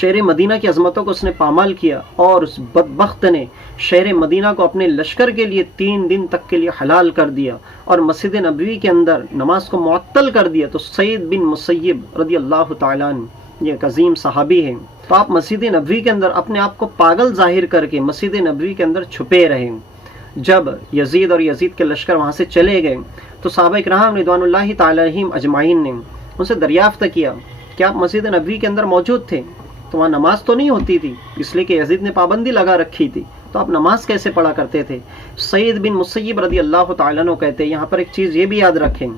شہر مدینہ کی عظمتوں کو اس نے پامال کیا اور اس بدبخت نے شہر مدینہ کو اپنے لشکر کے لیے 3 دن تک کے لیے حلال کر دیا اور مسجد نبوی کے اندر نماز کو معطل کر دیا، تو سعید بن مسیب رضی اللہ تعالیٰ عنہ یہ ایک عظیم صحابی ہیں، تو آپ مسجد نبوی کے اندر اپنے آپ کو پاگل ظاہر کر کے مسجد نبوی کے اندر چھپے رہے۔ جب یزید اور یزید کے لشکر وہاں سے چلے گئے تو صحابہ کرام رضوان اللہ تعالی علیہم اجمعین نے ان سے دریافت کیا کہ آپ مسجد نبوی کے اندر موجود تھے تو وہاں نماز تو نہیں ہوتی تھی، اس لیے کہ یزید نے پابندی لگا رکھی تھی، تو آپ نماز کیسے پڑھا کرتے تھے؟ سعید بن مسیب رضی اللہ تعالیٰ عنہ کہتے ہیں یہاں پر ایک چیز یہ بھی یاد رکھیں،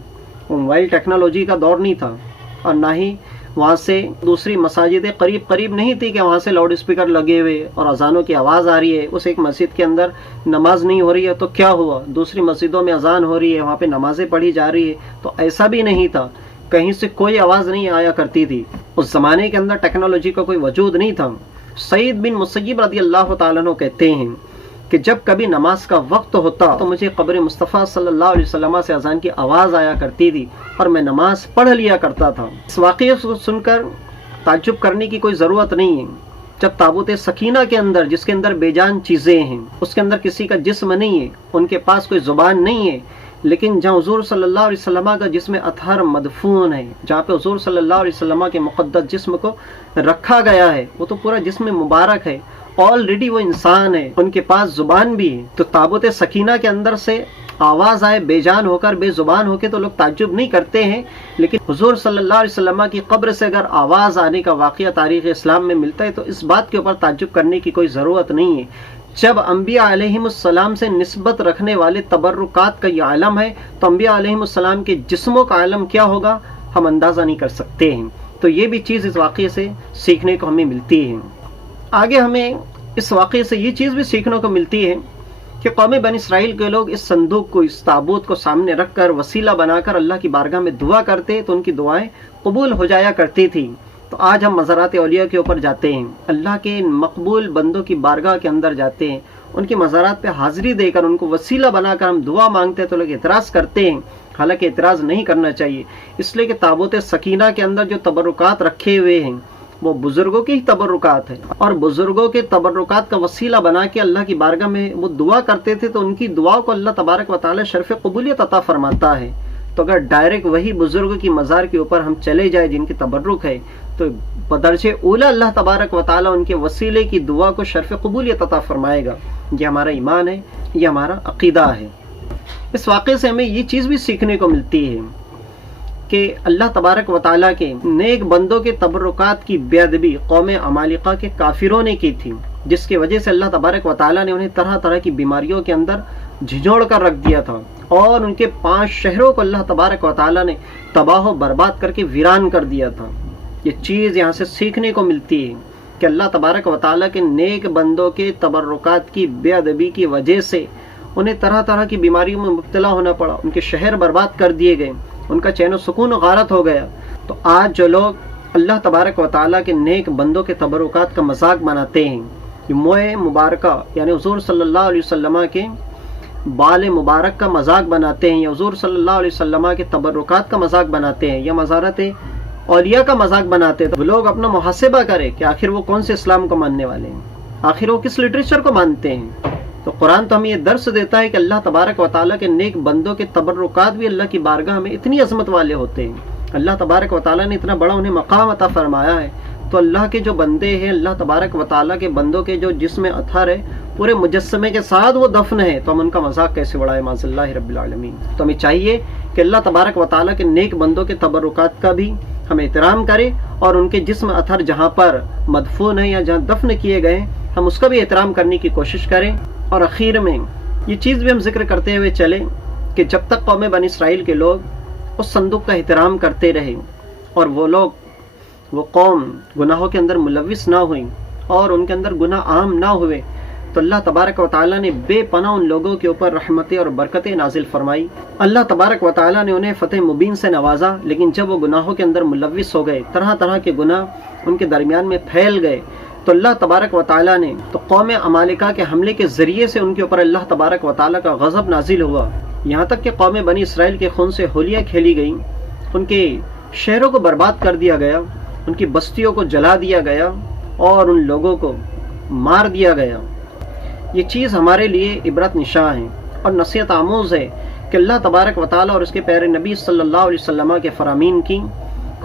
موبائل ٹیکنالوجی کا دور نہیں تھا اور نہ ہی وہاں سے دوسری مساجدیں قریب نہیں تھی کہ وہاں سے لاؤڈ اسپیکر لگے ہوئے اور اذانوں کی آواز آ رہی ہے، اس ایک مسجد کے اندر نماز نہیں ہو رہی ہے تو کیا ہوا، دوسری مسجدوں میں اذان ہو رہی ہے، وہاں پہ نمازیں پڑھی جا رہی ہے، تو ایسا بھی نہیں تھا، کہیں سے کوئی آواز نہیں آیا کرتی تھی، اس زمانے کے اندر ٹیکنالوجی کا کوئی وجود نہیں تھا۔ سعید بن مسیب رضی اللہ تعالیٰ عنہ کہتے ہیں کہ جب کبھی نماز کا وقت ہوتا تو مجھے قبر مصطفیٰ صلی اللہ علیہ وسلم سے اذان کی آواز آیا کرتی تھی اور میں نماز پڑھ لیا کرتا تھا۔ اس واقعے کو سن کر تعجب کرنے کی کوئی ضرورت نہیں ہے، جب تابوت سکینہ کے اندر جس کے اندر بے جان چیزیں ہیں، اس کے اندر کسی کا جسم نہیں ہے، ان کے پاس کوئی زبان نہیں ہے، لیکن جہاں حضور صلی اللہ علیہ وسلم کا جسم اطہر مدفون ہے، جہاں پہ حضور صلی اللہ علیہ وسلم کے مقدس جسم کو رکھا گیا ہے، وہ تو پورا جسم مبارک ہے، آلریڈی وہ انسان ہے، ان کے پاس زبان بھی ہے، تو تابوت سکینہ کے اندر سے آواز آئے بے جان ہو کر، بے زبان ہو کے، تو لوگ تعجب نہیں کرتے ہیں، لیکن حضور صلی اللہ علیہ وسلم کی قبر سے اگر آواز آنے کا واقعہ تاریخ اسلام میں ملتا ہے تو اس بات کے اوپر تعجب کرنے کی کوئی ضرورت نہیں ہے۔ جب انبیاء علیہم السلام سے نسبت رکھنے والے تبرکات کا یہ عالم ہے تو انبیاء علیہم السلام کے جسموں کا عالم کیا ہوگا ہم اندازہ نہیں کر سکتے ہیں، تو یہ بھی چیز اس واقعے سے سیکھنے کو ہمیں ملتی ہے۔ آگے ہمیں اس واقعے سے یہ چیز بھی سیکھنے کو ملتی ہے کہ قوم بنی اسرائیل کے لوگ اس صندوق کو، اس تابوت کو سامنے رکھ کر وسیلہ بنا کر اللہ کی بارگاہ میں دعا کرتے تو ان کی دعائیں قبول ہو جایا کرتی تھی۔ تو آج ہم مزارات اولیاء کے اوپر جاتے ہیں، اللہ کے ان مقبول بندوں کی بارگاہ کے اندر جاتے ہیں، ان کی مزارات پہ حاضری دے کر ان کو وسیلہ بنا کر ہم دعا مانگتے ہیں تو لوگ اعتراض کرتے ہیں، حالانکہ اعتراض نہیں کرنا چاہیے، اس لیے کہ تابوت سکینہ کے اندر جو تبرکات رکھے ہوئے ہیں وہ بزرگوں کے ہی تبرکات ہیں، اور بزرگوں کے تبرکات کا وسیلہ بنا کے اللہ کی بارگاہ میں وہ دعا کرتے تھے تو ان کی دعا کو اللہ تبارک و تعالی شرف قبولیت عطا فرماتا ہے۔ تو اگر ڈائریکٹ وہی بزرگ کی مزار کے اوپر ہم چلے جائیں جن کی تبرک ہے تو بدرجہ اولا اللہ تبارک و تعالی ان کے وسیلے کی دعا کو شرف قبولیت عطا فرمائے گا۔ یہ ہمارا ایمان ہے، یہ ہمارا عقیدہ ہے۔ اس واقعے سے ہمیں یہ چیز بھی سیکھنے کو ملتی ہے کہ اللہ تبارک و تعالیٰ کے نیک بندوں کے تبرکات کی بے ادبی قوم عمالقہ کے کافروں نے کی تھی، جس کی وجہ سے اللہ تبارک و تعالیٰ نے انہیں طرح طرح کی بیماریوں کے اندر جھنجھوڑ کر رکھ دیا تھا، اور ان کے 5 شہروں کو اللہ تبارک و تعالیٰ نے تباہ و برباد کر کے ویران کر دیا تھا۔ یہ چیز یہاں سے سیکھنے کو ملتی ہے کہ اللہ تبارک و تعالیٰ کے نیک بندوں کے تبرکات کی بے ادبی کی وجہ سے انہیں طرح طرح کی بیماریوں میں مبتلا ہونا پڑا، ان کے شہر برباد کر دیے گئے، ان کا چین و سکون غارت ہو گیا۔ تو آج جو لوگ اللہ تبارک و تعالیٰ کے نیک بندوں کے تبرکات کا مذاق بناتے ہیں، یہ موئے مبارکہ یعنی حضور صلی اللہ علیہ وسلم کے بال مبارک کا مذاق بناتے ہیں، یا حضور صلی اللہ علیہ وسلم کے تبرکات کا مذاق بناتے ہیں، یا مزارت اولیاء کا مذاق بناتے ہیں، تو لوگ اپنا محاسبہ کریں کہ آخر وہ کون سے اسلام کو ماننے والے ہیں، آخر وہ کس لٹریچر کو مانتے ہیں۔ تو قرآن تو ہمیں یہ درس دیتا ہے کہ اللہ تبارک و تعالیٰ کے نیک بندوں کے تبرکات بھی اللہ کی بارگاہ میں اتنی عظمت والے ہوتے ہیں، اللہ تبارک و تعالیٰ نے اتنا بڑا انہیں مقام عطا فرمایا ہے۔ تو اللہ کے جو بندے ہیں، اللہ تبارک و تعالیٰ کے بندوں کے جو جسم اطہر ہے پورے مجسمے کے ساتھ وہ دفن ہے، تو ہم ان کا مذاق کیسے اڑائیں معاذ اللہ رب العالمین۔ تو ہمیں چاہیے کہ اللہ تبارک و تعالیٰ کے نیک بندوں کے تبرکات کا بھی ہم احترام کریں، اور ان کے جسم اطہر جہاں پر مدفون ہیں یا جہاں دفن کیے گئے ہم اس کا بھی احترام کرنے کی کوشش کریں۔ اور اخیر میں یہ چیز بھی ہم ذکر کرتے ہوئے چلیں کہ جب تک قوم بنی اسرائیل کے لوگ اس صندوق کا احترام کرتے رہے اور وہ قوم گناہوں کے اندر ملوث نہ ہوئی اور ان کے اندر گناہ عام نہ ہوئے، تو اللہ تبارک و تعالیٰ نے بے پناہ ان لوگوں کے اوپر رحمتیں اور برکتیں نازل فرمائی۔ اللہ تبارک و تعالیٰ نے انہیں فتح مبین سے نوازا، لیکن جب وہ گناہوں کے اندر ملوث ہو گئے، طرح طرح کے گناہ ان کے درمیان میں پھیل گئے، تو اللہ تبارک و تعالیٰ نے تو قوم عمالقہ کے حملے کے ذریعے سے ان کے اوپر اللہ تبارک و تعالیٰ کا غضب نازل ہوا، یہاں تک کہ قوم بنی اسرائیل کے خون سے ہولیاں کھیلی گئیں، ان کے شہروں کو برباد کر دیا گیا، ان کی بستیوں کو جلا دیا گیا، اور ان لوگوں کو مار دیا گیا، یہ چیز ہمارے لیے عبرت نشاں ہے اور نصیحت آموز ہے کہ اللہ تبارک و تعالیٰ اور اس کے پیارے نبی صلی اللہ علیہ وسلم کے فرامین کی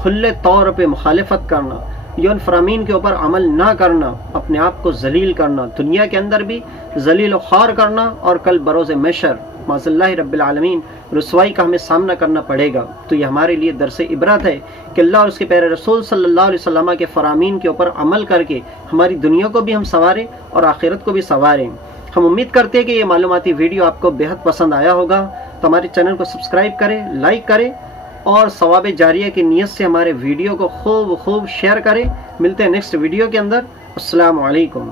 کھلے طور پہ مخالفت کرنا، یا ان فرامین کے اوپر عمل نہ کرنا، اپنے آپ کو ذلیل کرنا، دنیا کے اندر بھی ذلیل و خوار کرنا، اور کل بروز محشر معاذ اللہ رب العالمین رسوائی کا ہمیں سامنا کرنا پڑے گا۔ تو یہ ہمارے لیے درس عبرت ہے کہ اللہ اور اس کے پیارے رسول صلی اللہ علیہ وسلم کے فرامین کے اوپر عمل کر کے ہماری دنیا کو بھی ہم سنواریں اور آخرت کو بھی سنواریں۔ ہم امید کرتے ہیں کہ یہ معلوماتی ویڈیو آپ کو بہت پسند آیا ہوگا، تو ہمارے چینل کو سبسکرائب کریں، لائک کریں اور ثواب جاریہ کی نیت سے ہمارے ویڈیو کو خوب شیئر کریں۔ ملتے ہیں نیکسٹ ویڈیو کے اندر۔ السلام علیکم۔